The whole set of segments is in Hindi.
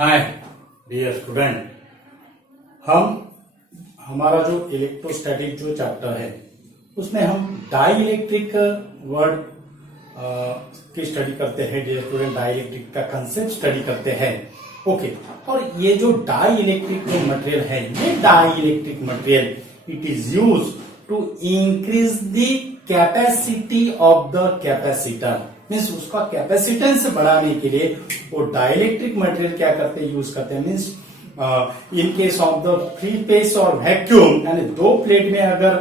हाय डियर स्टूडेंट, हमारा जो इलेक्ट्रोस्टैटिक जो चैप्टर है उसमें हम डाई इलेक्ट्रिक वर्ड की स्टडी करते हैं। डियर स्टूडेंट, डाई इलेक्ट्रिक का कंसेप्ट स्टडी करते हैं। ओके, और ये जो डाई इलेक्ट्रिक मटेरियल है, ये dielectric material it is use to increase the capacity of the capacitor. Means उसका कैपेसिटेंस बढ़ाने के लिए वो डाइलेक्ट्रिक मटेरियल क्या करते हैं, यूज करते हैं। Means in case of the free space और वैक्यूम, यानी दो प्लेट में अगर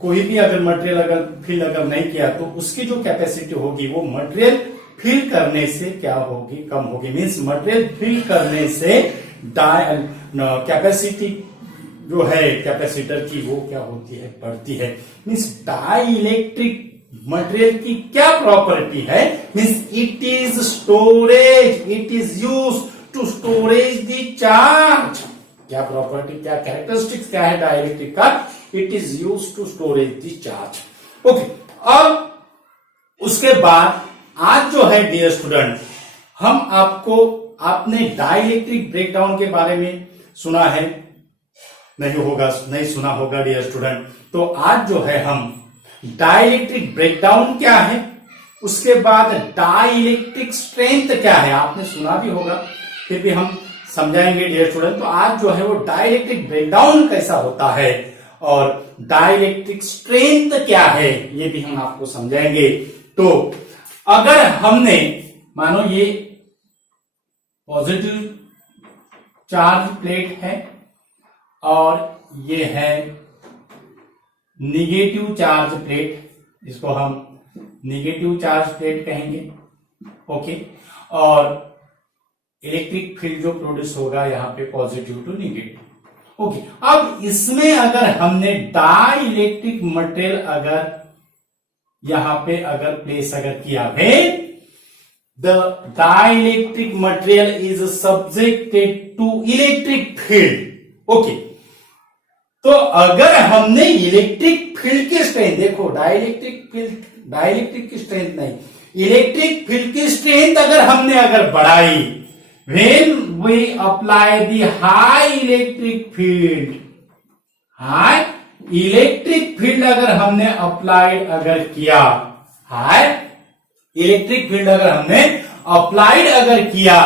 कोई भी अगर मटेरियल अगर फिल अगर नहीं किया तो उसकी जो कैपेसिटी होगी वो मटेरियल फिल करने से क्या होगी, कम होगी। मीन्स मटेरियल फिल करने से कैपेसिटी जो है कैपेसिटर की वो क्या होती है, बढ़ती है। मीन्स डाई इलेक्ट्रिक मटेरियल की क्या प्रॉपर्टी है, means it is storage, it is use to storage the charge. क्या प्रॉपर्टी, क्या कैरेक्टरिस्टिक्स क्या है डाइलेक्ट्रिक का, it is use to storage the charge. Okay, अब उसके बाद आज जो है डियर स्टूडेंट, हम आपने डाइलेक्ट्रिक ब्रेकडाउन के बारे में सुना है, नहीं सुना होगा डियर स्टूडेंट। तो आज जो है हम डाइलेक्ट्रिक ब्रेकडाउन क्या है, उसके बाद डाइलेक्ट्रिक स्ट्रेंथ क्या है, आपने सुना भी होगा, फिर भी हम समझाएंगे डियर स्टूडेंट। तो आज जो है वो डाइलेक्ट्रिक ब्रेकडाउन कैसा होता है और डाइलेक्ट्रिक स्ट्रेंथ क्या है, ये भी हम आपको समझाएंगे। तो अगर हमने मानो ये पॉजिटिव चार्ज प्लेट है और ये है निगेटिव चार्ज प्लेट, इसको हम निगेटिव चार्ज प्लेट कहेंगे। ओके, और इलेक्ट्रिक फील्ड जो प्रोड्यूस होगा यहाँ पे पॉजिटिव टू निगेटिव। ओके, अब इसमें अगर हमने डाई इलेक्ट्रिक मटेरियल अगर यहां पे अगर प्लेस अगर किया है, the dielectric material is subjected to electric field. Okay, तो अगर हमने इलेक्ट्रिक फील्ड की स्ट्रेंथ, देखो डाइलेक्ट्रिक की स्ट्रेंथ नहीं, इलेक्ट्रिक फील्ड की स्ट्रेंथ अगर हमने अगर बढ़ाई, when we apply the high electric field, high electric field अगर हमने अप्लाइड अगर किया, हाई इलेक्ट्रिक फील्ड अगर हमने अप्लाइड अगर किया,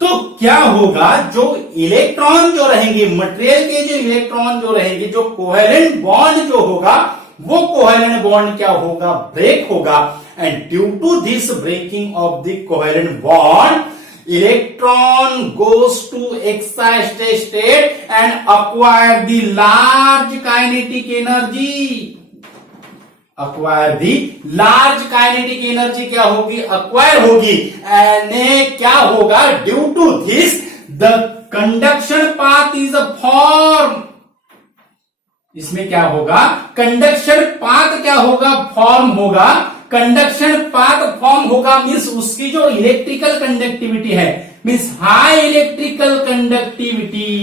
तो क्या होगा, जो इलेक्ट्रॉन जो रहेंगे, मटेरियल के जो इलेक्ट्रॉन जो रहेंगे, जो कोहेलेंट बॉन्ड जो होगा, वो कोहेलेंट बॉन्ड क्या होगा, ब्रेक होगा। And due to this breaking of the covalent bond, electron goes to excited state and acquire the large kinetic energy. Acquire the large kinetic energy क्या होगी, acquire होगी। एंड क्या होगा, due to this the conduction path is a form. इसमें क्या होगा, कंडक्शन पाथ क्या होगा, फॉर्म होगा। कंडक्शन पाथ फॉर्म होगा, मीन्स उसकी जो इलेक्ट्रिकल कंडक्टिविटी है, मीन्स हाई इलेक्ट्रिकल कंडक्टिविटी,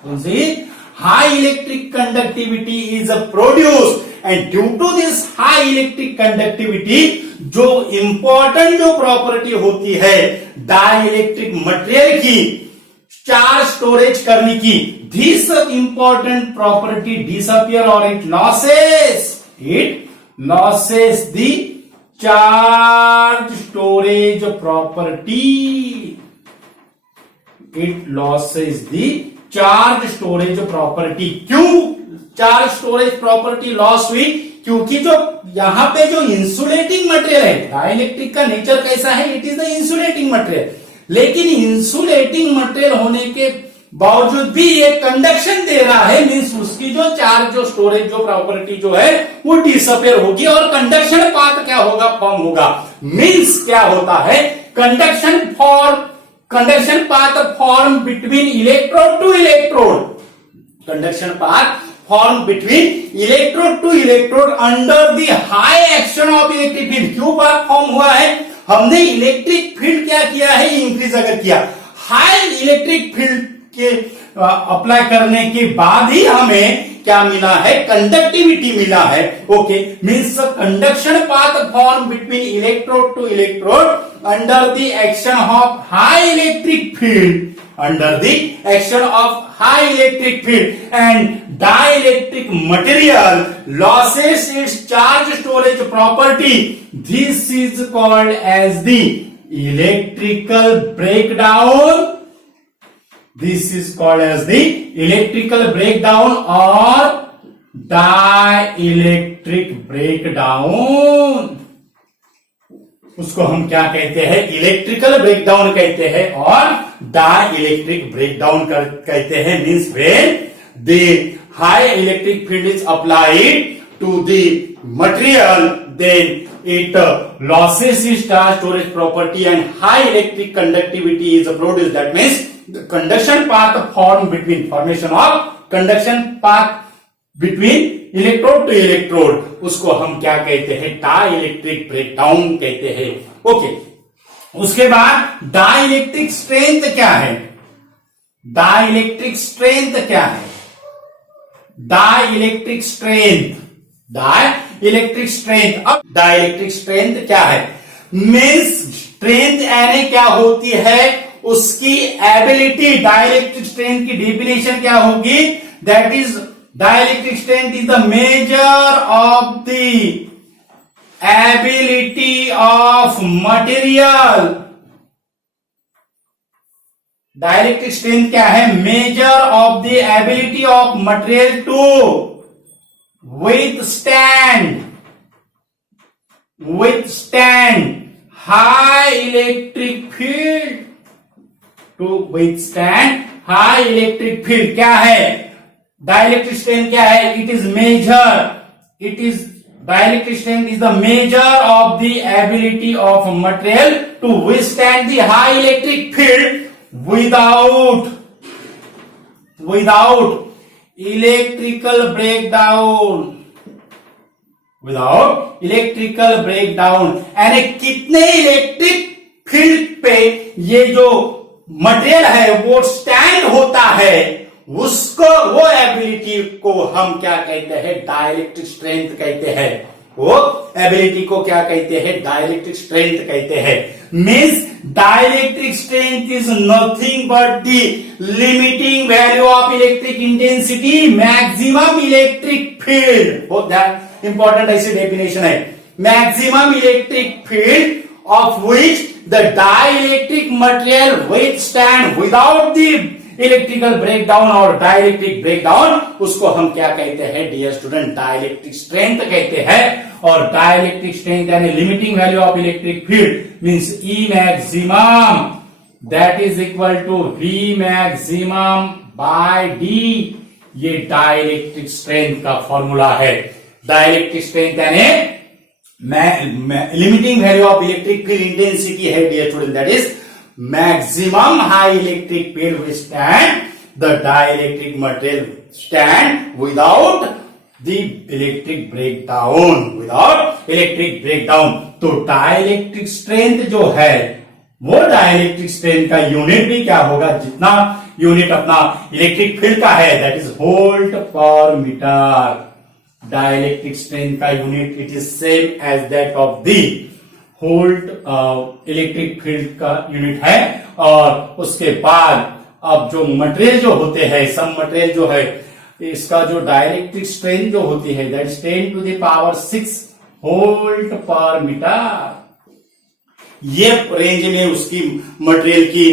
कौन सी, high electric conductivity is produce. And due to this high electric conductivity, जो इंपॉर्टेंट जो प्रॉपर्टी होती है डाई इलेक्ट्रिक मटेरियल की चार्ज स्टोरेज करने की, दिस इंपॉर्टेंट प्रॉपर्टी डिसअपियर और it losses the charge storage property. It losses the charge storage property. क्यों चार्ज स्टोरेज प्रॉपर्टी लॉस हुई, क्योंकि जो यहां पे जो इंसुलेटिंग मटेरियल है, डाइलेक्ट्रिक का नेचर कैसा है, it is the insulating material. लेकिन इंसुलेटिंग मटेरियल होने के बावजूद भी ये कंडक्शन दे रहा है, मीन्स उसकी जो चार्ज जो स्टोरेज जो प्रॉपर्टी जो है वो डिसअपियर होगी और कंडक्शन पाथ क्या होगा, फॉर्म होगा। मीन्स क्या होता है, conduction path form between electrode to electrode, conduction path form between electrode to electrode under the high action of electric field. क्यों पाथ फॉर्म हुआ है, हमने इलेक्ट्रिक फील्ड क्या किया है, इंक्रीज अगर किया, हाई इलेक्ट्रिक फील्ड के अप्लाई करने के बाद ही हमें क्या मिला है, कंडक्टिविटी मिला है। Okay, means conduction path form between electrode to electrode under the action of high electric field, under the action of high electric field, and dielectric material loses its charge storage property. This is called as the electrical breakdown. This is called as the electrical breakdown or dielectric breakdown. उसको हम क्या कहते हैं, इलेक्ट्रिकल ब्रेकडाउन कहते हैं और डाइलेक्ट्रिक ब्रेकडाउन कहते हैं। Means when the high electric field is applied to the material then it loses its charge storage property and high electric conductivity is produced. That means the conduction path form between formation of conduction path between electrode to electrode, उसको हम क्या कहते हैं, डाइलेक्ट्रिक ब्रेकडाउन कहते हैं। ओके, उसके बाद डाइलेक्ट्रिक स्ट्रेंथ क्या है, डाइलेक्ट्रिक स्ट्रेंथ क्या है, डाइलेक्ट्रिक स्ट्रेंथ, डाइलेक्ट्रिक स्ट्रेंथ। अब डाइलेक्ट्रिक स्ट्रेंथ क्या है, मीन्स स्ट्रेंथ यानी क्या होती है, उसकी एबिलिटी। डाइलेक्ट्रिक स्ट्रेंथ की डेफिनेशन क्या होगी, that is dielectric strength is the measure of the ability of material। dielectric strength क्या है, measure of the ability of material to withstand high electric field, to withstand high electric field। क्या है डाइलेक्ट्रिक स्ट्रेंथ, क्या है, it is dielectric strength is the measure of the ability of material to withstand the high electric field without electrical breakdown. यानी कितने इलेक्ट्रिक फील्ड पे ये जो मटेरियल है वो स्टैंड होता है, उसको, वो एबिलिटी को हम क्या कहते हैं, डाइलेक्ट्रिक स्ट्रेंथ कहते हैं। वो एबिलिटी को क्या कहते हैं, डाइलेक्ट्रिक स्ट्रेंथ कहते हैं। Means dielectric strength is nothing but the limiting value of electric intensity maximum electric field. बहुत ध्यान, इंपॉर्टेंट ऐसी डेफिनेशन है, maximum electric field of which the dielectric material withstand without the electrical breakdown और डाइलेक्ट्रिक ब्रेकडाउन, उसको हम क्या कहते हैं डियर स्टूडेंट, डाइलेक्ट्रिक स्ट्रेंथ कहते हैं। और डाइलेक्ट्रिक स्ट्रेंथ यानी limiting value of electric field means E maximum, that is equal to V maximum by D. ये डाइलेक्ट्रिक स्ट्रेंथ का फॉर्मूला है। डाइलेक्ट्रिक स्ट्रेंथ यानी limiting value of electric field intensity है dear student, that is maximum high electric field withstand the dielectric material stand without the electric breakdown, without electric breakdown। तो dielectric strength जो है वो dielectric strength का यूनिट भी क्या होगा, जितना यूनिट अपना इलेक्ट्रिक फील्ड का है that is volt per metre. dielectric strength का unit it is same as that of the volt electric field का यूनिट है। और उसके बाद अब जो मटेरियल जो होते हैं, सम मटेरियल जो है, इसका जो डाइलेक्ट्रिक स्ट्रेंथ जो होती है that is 10 to the power 6 volt per metre. ये रेंज में उसकी मटेरियल की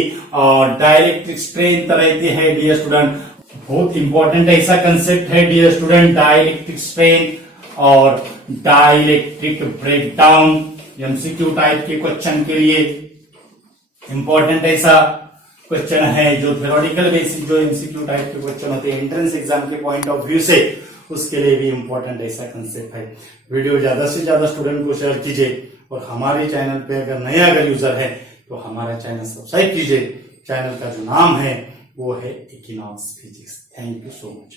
डाइलेक्ट्रिक स्ट्रेंथ रहती है डियर स्टूडेंट। बहुत इंपॉर्टेंट ऐसा कंसेप्ट है डियर स्टूडेंट, डाइलेक्ट्रिक स्ट्रेंथ और डाइलेक्ट्रिक ब्रेकडाउन। एमसीक्यू टाइप के क्वेश्चन के लिए इंपॉर्टेंट ऐसा क्वेश्चन है, जो थ्योरेटिकल बेसिक जो एमसीक्यू टाइप के क्वेश्चन होते हैं एंट्रेंस एग्जाम के पॉइंट ऑफ व्यू से, उसके लिए भी इंपॉर्टेंट ऐसा कंसेप्ट है। वीडियो ज्यादा से ज्यादा स्टूडेंट को शेयर कीजिए और हमारे चैनल पे अगर नया अगर यूजर है तो हमारा चैनल सब्सक्राइब कीजिए। चैनल का जो नाम है वो है equinox physics. Thank you so much.